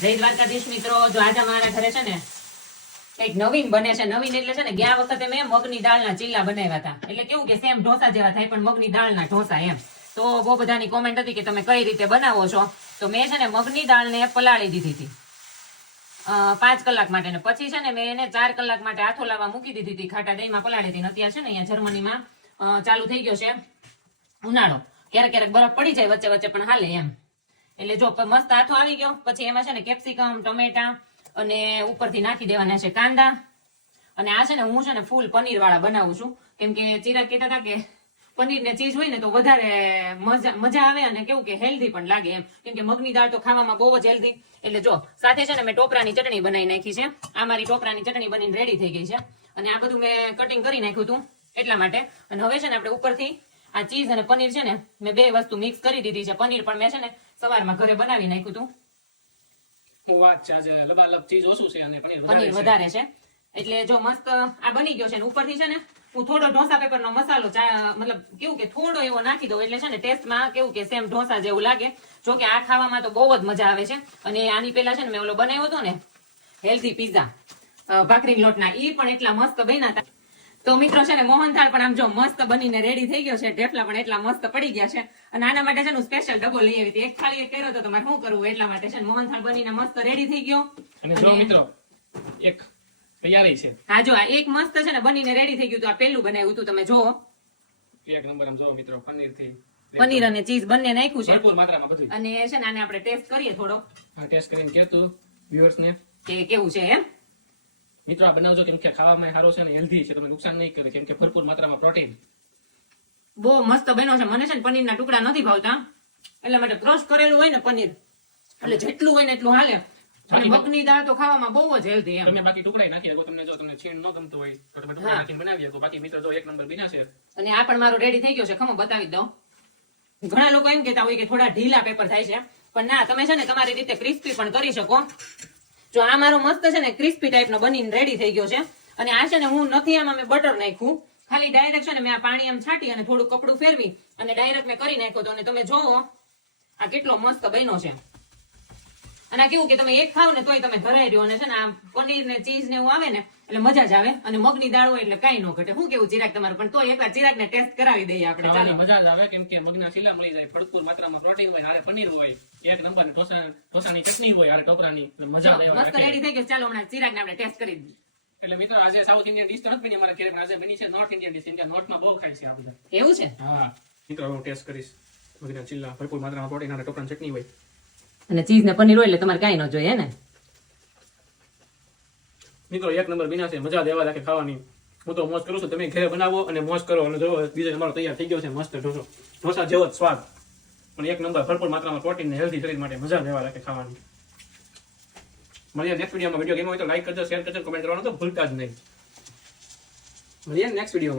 જય દ્વારકાધીશ મિત્રો, જો આજે અમારા ઘરે છે ને કઈક નવીન બને છે. નવીન એટલે છે ને ગયા વખતે મેં મગની દાળના ચીલા બનાવ્યા હતા. એટલે કેવું કે સેમ ઢોસા જેવા થાય પણ મગની દાળના ઢોસા એમ. તો બહુ બધાની કોમેન્ટ હતી કે તમે કઈ રીતે બનાવો છો. તો મેં છે ને મગની દાળને પલાળી દીધી હતી 5 કલાક માટે, ને પછી છે ને મેં એને 4 કલાક માટે આથોલામાં મૂકી દીધી હતી, ખાટા દહીંમાં પલાળી હતી. અત્યારે છે ને અહીંયા જર્મનીમાં ચાલુ થઈ ગયો છે ઉનાળો, ક્યારેક ક્યારેક બરફ પડી જાય વચ્ચે વચ્ચે પણ હાલે એમ. એટલે જો મસ્ત આથો આવી ગયો પછી એમાં છે ને કેપ્સિકમ, ટમેટા અને ઉપરથી નાખી દેવાના છે કાંદા. અને આ છે ને હું છે ને ફૂલ પનીર વાળા બનાવું છું, કેમ કે ચિરાગ કહેતા હતા કે પનીર ને ચીઝ હોય ને તો વધારે મજા આવે અને કેવું કે હેલ્ધી પણ લાગે એમ, કેમ કે મગની દાળ તો ખાવામાં બહુ જ હેલ્ધી. એટલે જો સાથે છે ને મેં ટોપરાની ચટણી બનાવી નાખી છે. આ મારી ટોપરાની ચટણી બનીને રેડી થઈ ગઈ છે અને આ બધું મેં કટિંગ કરી નાખ્યું હતું એટલા માટે. અને હવે છે ને આપણે ઉપરથી આ ચીઝ અને પનીર છે ને મેં બે વસ્તુ મિક્સ કરી દીધી છે. પનીર પણ મેં છે ને સવારમાં ઘરે બનાવી નાખ્યું હતું. પનીર વધારે છે એટલે જો મસ્ત આ બની ગયો છે. ઉપરથી છે ને હું થોડો ઢોસા પેપર નો મસાલો મતલબ કેવું કે થોડો એવો નાખી દઉં એટલે છે ને ટેસ્ટમાં કેવું કે સેમ ઢોસા જેવું લાગે. જો કે આ ખાવામાં તો બહુ જ મજા આવે છે. અને આની પેલા છે ને મેં ઓલો બનાવ્યો હતો ને હેલ્ધી પીઝા ભાખરી લોટના, ઈ પણ એટલા મસ્ત બન્યા હતા. તો મિત્રો છે ને મોહનથાળ પણ આમ જો મસ્ત બનીને રેડી થઈ ગયો છે. ઢેફલા પણ એટલા મસ્ત પડી ગયા છે. અને આના માટે છે ને સ્પેશિયલ ડબ્બો લઈ આવી હતી. એક થાળી એક કર્યો તો તમારે શું કરવું એટલા માટે છે ને મોહનથાળ બનીને મસ્ત રેડી થઈ ગયો. અને જો મિત્રો એક તૈયારી છે. હા જો આ એક મસ્ત છે ને બનીને રેડી થઈ ગયું. તો આ પેલું બનાવ્યું હતું તમે જો એક નંબર આમ જો મિત્રો પનીર અને ચીઝ બંને નાખ્યું છે ભરપૂર માત્રામાં બધું. અને છે ને આને આપણે ટેસ્ટ કરીએ થોડો. આ ટેસ્ટ કરીને કેતું વ્યુઅર્સ ને કે કેવું છે એમ. મિત્રો આ બનાવજો કેમ કે ખાવામાં સારો છે ને હેલ્ધી છે, તમને નુકસાન નહીં કરે કેમ કે ભરપૂર માત્રામાં પ્રોટીન. બહુ મસ્ત બન્યો છે. મને છે ને પનીરના ટુકડા નથી ભાવતા એટલા માટે ક્રશ કરેલું હોય ને પનીર એટલે જેટલું હોય ને એટલું હાલે. અને મગની દાળ તો ખાવામાં બહુ જ હેલ્ધી એમ. તમે બાકી ટુકડા નાખી શકો. તમને જો તમને છીણ ન ગમતું હોય તો તમે ટુકડા નાખીને બનાવી શકો. બાકી મિત્રો જો એક નંબર બન્યા છે. અને આ પણ મારો રેડી થઈ ગયો છે. ખમો બતાવી દઉં. ઘણા લોકો એમ કહેતા હોય કે થોડા ઢીલા પેપર થાય છે, પણ ના, તમે છે ને તમારી રીતે ક્રિસ્પી પણ કરી શકો. જો આ મારો મસ્ત છે ને ક્રિસ્પી ટાઈપનો બનીને રેડી થઈ ગયો છે. અને આ છે ને હું નથી આમાં મેં બટર નાખ્યું, ખાલી ડાયરેક્ટ છે ને મેં આ પાણી આમ છાંટી અને થોડું કપડું ફેરવી અને ડાયરેક્ટ મેં કરી નાખ્યો હતો. અને તમે જોવો આ કેટલો મસ્ત બન્યો છે. અને આ કેવું કે તમે એક ખાવ ને તોય તમે ઘરે રહ્યો. અને છે ને આ પનીર ને ચીઝ ને એવું આવે ને એટલે મજા જ આવે. અને મગની દાળ હોય એટલે કઈ ન ઘટે. શું કેવું ચિરાગ તમારું? પણ તોય એકવાર ચિરાગ ને ટેસ્ટ કરાવી દઈએ આપણે. ચાલો, મજા જ આવે કેમ કે મગના ચીલા મળી જાય, ભરપૂર માત્રામાં પ્રોટીન હોય, હારે પનીર હોય, એક નંબર ઢોસાની ચટણી હોય, હારે ટોપરાની, મજા આવે. મસ્ત રેડી થઈ ગયો. ચાલો હમણાં ચિરાગ ને આપણે ટેસ્ટ કરી દઈએ. એટલે મિત્રો આજે સાઉથ ઇન્ડિયન ડિશ તો નથી બની અમારા ઘરે, પણ આજે બની છે નોર્થ ઇન્ડિયન ડિશ. કેમ કે નોર્થમાં બહુ ખાય છે આ બધા. એવું છે? હા મિત્રો હું ટેસ્ટ કરીશ. મગના ચીલા ભરપૂર માત્રામાં પ્રોટીન હારે ટોપરાની ચટણી હોય અને ચીઝ ને પનીર હોય એટલે તમારે કઈ ન જોઈએ ને. મિત્રો એક નંબર બન્યા છે. મજા દેવા રાખે ખાવાની. હું તો મોજ કરું છું, તમે ઘરે બનાવો અને મોજ કરો. અને જો બીજો અમારો તૈયાર થઈ ગયો છે મસ્ત ઢોસો. ઢોસા જેવો જ સ્વાદ પણ એક નંબર ભરપૂર માત્રામાં પ્રોટીન ને હેલ્ધી શરીર માટે મજા દેવા રાખે ખાવાની. મળીએ નેક્સ્ટ વિડીયોમાં. વિડીયો ગમ્યો હોય તો લાઈક કરજો, શેર કરજો, કમેન્ટ કરવાનું તો ભૂલતા જ નહીં. મળીએ નેક્સ્ટ વિડીયોમાં.